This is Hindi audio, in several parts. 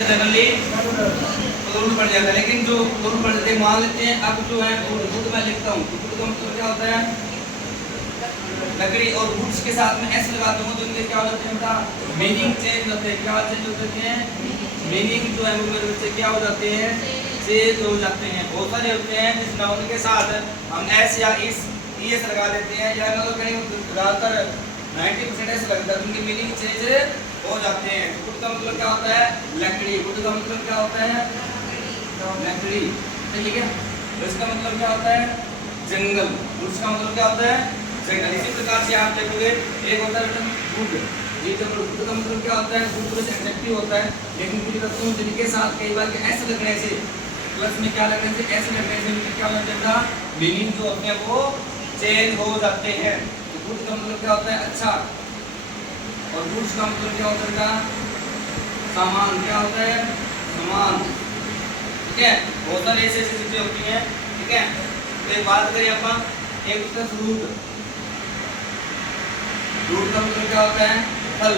जनरली दोनों पड़ जाता है, लेकिन जो दोनों पड़ जाते हैं मान लेते हैं। अब जो है वुड मैं लिखता हूँ, वुड का मतलब क्या होता है लकड़ी, और वुड्स के साथ में ऐसे लगाता हूँ तो इनके क्या हो जाते हैं बेटा मीनिंग चेंज होते हैं। क्या चेंज होते हैं? मीनिंग जो है वो मेरे बच्चे क्या हो जाते हैं चेंज हो जाते हैं। बहुत सारे होते हैं जिस नाउन के साथ हम एस या इस लगा देते हैं, या मतलब कहीं ज़्यादातर 90% ऐसे लगता है उनकी मीनिंग चेंज हो जाते हैं। वुड का मतलब क्या होता है लकड़ी, वुड का मतलब क्या होता है लकड़ी, ठीक है। इसका मतलब क्या होता है जंगल, वुड्स का मतलब क्या होता है जंगल। इसी प्रकार से आप देखोगे एक होता है वुड, ये तो वुड का मतलब क्या होता है वुड थोड़ा एट्रैक्टिव होता है, लेकिन कुछ तत्वों जिनके साथ कई बार ऐसे लगने से प्लस में क्या लगने से ऐसे लगने से उनके क्या होता है मीनिंग जो होते हैं वो चेंज हो जाते हैं। तो वुड का मतलब क्या होता है अच्छा, और गुड्स का मतलब क्या होता है सामान, क्या होता है सामान, ठीक है। बहुत सारी ऐसी चीजें होती हैं, ठीक है। तो एक बात करें अपन, एक होता है फ्रूट, फ्रूट का मतलब क्या होता है फल,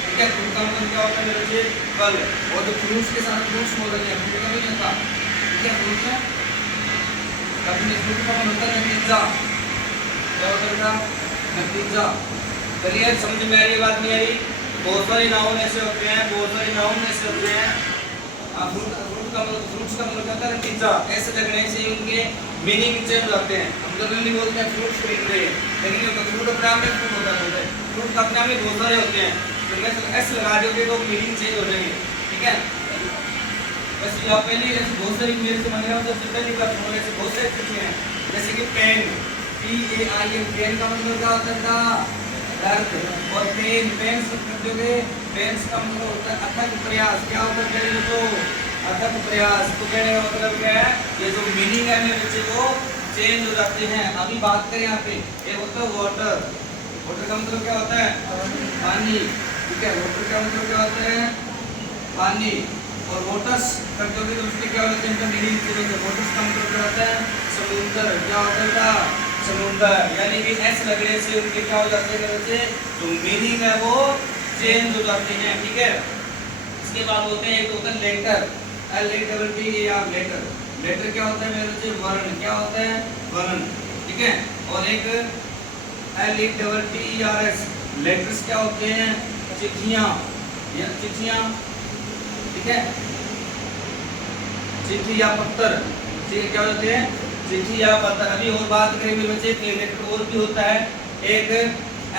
ठीक है। फ्रूट का मतलब क्या होता है मेरे बच्चे फल, और जो फ्रूट्स के साथ फ्रूट्स बोल रहे हैं फ्रूट का नहीं होता, ठीक है। फ्रूट में कभी फ्रूट का मतलब होता है नतीजा, क्या होता है नतीजा। चलिए समझ में आ रही बात नहीं आ रही? बहुत सारे नाउन ऐसे होते हैं, बहुत सारे नाउन ऐसे होते हैं। फ्रूट्स का मतलब होता है नतीजा, ऐसे लगने से उनके मीनिंग चेंज हो जाते हैं। हम जनरली बोलते हैं फ्रूट्स खरीद रहे हैं, लेकिन ये फ्रूट अपने आप में फ्रूट होता है, फ्रूट का अपने आप में बहुत सारे होते हैं, तो ऐसे लगा दोगे तो मीनिंग चेंज हो जाएंगे, ठीक है। बस ये आप पहले जैसे बहुत सारी मेरे से मांग रहा हूँ तो पहली बात बोले से बहुत सारी चीजें हैं, जैसे कि पेन, PAIN, पेन का मतलब क्या होता है दर्द, और पेन पेन से समझोगे पेन का मतलब होता है अथक प्रयास, क्या होता है कहने तो अथक प्रयास। तो कहने का मतलब क्या है ये जो मीनिंग है मेरे बच्चे को चेंज हो जाते हैं। अभी बात करें यहाँ पे एक होता है वाटर, वाटर का मतलब क्या होता है पानी, ठीक है। वाटर का मतलब क्या होता है पानी, और वाटर्स समझोगे तो उसके क्या होते हैं मीनिंग चेंज होता है। वाटर्स का मतलब क्या होता है समुद्र, क्या होता है समुद्र, यानी कि ऐसे लगने से उनके क्या हो जाते हैं बच्चे जो मीनिंग है वो चेंज हो जाते हैं, ठीक है। इसके बाद होते हैं एक होता है लेटर, LETTER, लेटर, लेटर क्या होता है मेरे बच्चे वर्ण, क्या होता है वर्ण, ठीक है। और एक LETTERS, लेटर्स क्या होते हैं चिट्ठियां, या चिट्ठियां, ठीक है, चिट्ठी या पत्र, ठीक है, क्या होते हैं चिट्ठी या पत्र। अभी और बात करेंगे बच्चे लेटर और भी होता है, एक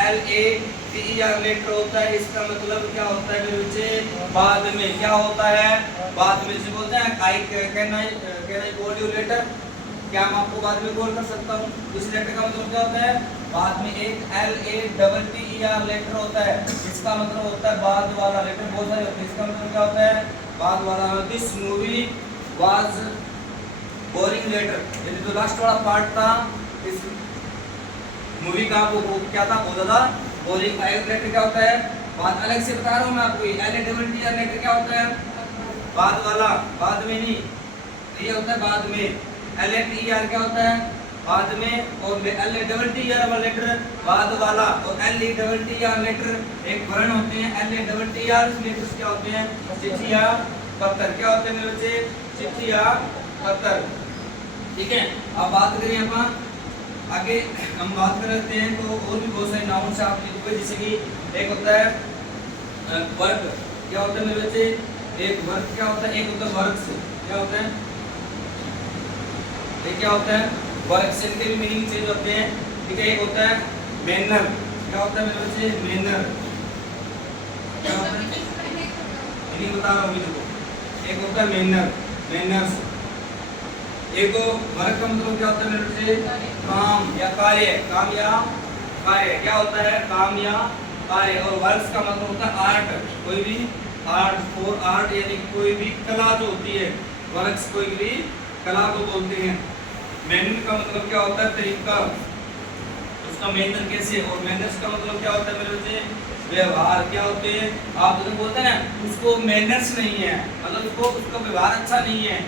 LATER लेटर होता है, इसका मतलब क्या होता है मेरे बच्चे बाद में, क्या होता है बाद में, जिसे बोलते हैं I can I call you later, क्या मैं आपको बाद में कॉल कर सकता हूँ। इस लेटर का मतलब क्या होता है बाद में। एक LATTER लेटर होता है, इसका मतलब होता है बाद वाला, लेटर बहुत सारे होते हैं, इसका मतलब क्या होता है बाद वाला। This movie was boring later, ये जो लास्ट वाला पार्ट था इस मूवी का वो क्या था बहुत ज्यादा बोरिंग। लेटर क्या होता है बात, अलग से बता रहा हूँ मैं आपको। LATTER लेटर क्या होता है बाद वाला, बाद में नहीं, ये होता है बाद में। LATER क्या होता है बाद में, और LATTER वाला लेटर बाद वाला, और LETTER लेटर एक वर्ण होते हैं। LATTER लेटर्स क्या होते हैं चिट्ठी या पत्र, क्या होते हैं मेरे बच्चे चिट्ठी या पत्र, ठीक है। अब बात करें अपन आगे, हम बात कर लेते हैं तो और भी बहुत सारे नाउन से आप लिखोगे, जैसे कि एक होता है वर्ग, क्या होता है मेरे बच्चे एक वर्ग, क्या होता है एक होता है वर्ग से, क्या होता है ये क्या होता है वर्ग से, इनके भी मीनिंग चेंज होते हैं, ठीक है। एक होता है मैनर, क्या होता है मेरे बच्चे मैनर, क्या होता है मीनिंग बता रहा हूँ देखो। एक होता है मैनर, मैनर्स। एक वर्ग का मतलब क्या होता है मेरे बच्चे काम या कार्य, काम या कार्य, क्या होता है काम या कार्य। और वर्क्स का मतलब होता है आर्ट, कोई भी आर्ट, फॉर आर्ट, यानी कोई भी कला जो होती है, वर्क्स कोई भी कला को बोलते हैं। मैनर का मतलब क्या होता है तरीका, उसका मैनर कैसे, और मैनर्स का मतलब क्या होता है मेरे बच्चे व्यवहार, क्या होते हैं आप जो बोलते हैं ना उसको मैनर्स नहीं है, मतलब उसका व्यवहार अच्छा नहीं है,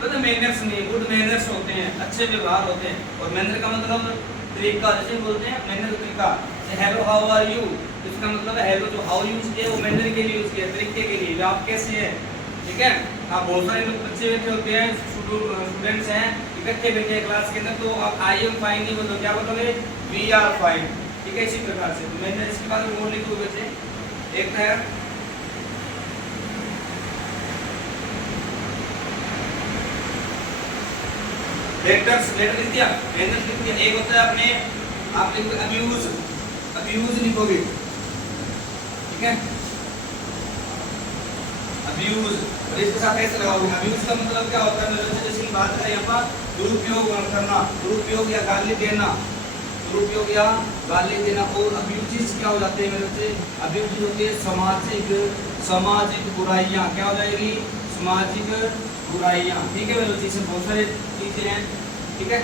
तो मैनर्स नहीं, गुड मैनर्स होते हैं, अच्छे व्यवहार होते हैं। और मैनर का मतलब तरीका, जैसे बोलते हैं मैनर तरीका, हेलो हाउ आर यू, इसका मतलब है हेलो जो हाउ यूज किया वो मैनर के लिए यूज किया, तरीके के लिए, आप कैसे हैं, ठीक है। आप बहुत सारे लोग बच्चे बैठे होते हैं, स्टूडेंट्स हैं इकट्ठे बैठे हैं क्लास के अंदर, तो आप आई एम फाइन नहीं बोलोगे, क्या बोलोगे, वी आर फाइन, ठीक है। इसी प्रकार से तो मैंने इसके बाद और लिखो बच्चे, एक है वेक्टर्स, वेक्टर लिख दिया, मैंने लिख दिया। एक होता है अपने आप लिखोगे अब्यूज, अब्यूज लिखोगे, ठीक है, अब्यूज। और इसके साथ ऐसे लगाओगे, अब्यूज का मतलब क्या होता है, मतलब जैसे कि बात करें यहाँ पर दुरुपयोग करना, दुरुपयोग या गाली देना, दुरुपयोग या गाली देना। और अब्यूज क्या हो जाते हैं मेरे से, अब्यूज होती है सामाजिक, सामाजिक बुराइयां, क्या हो जाएगी, सामाजिक बुराइयां, ठीक है मेरे, इसमें बहुत सारे चीजें हैं, ठीक है।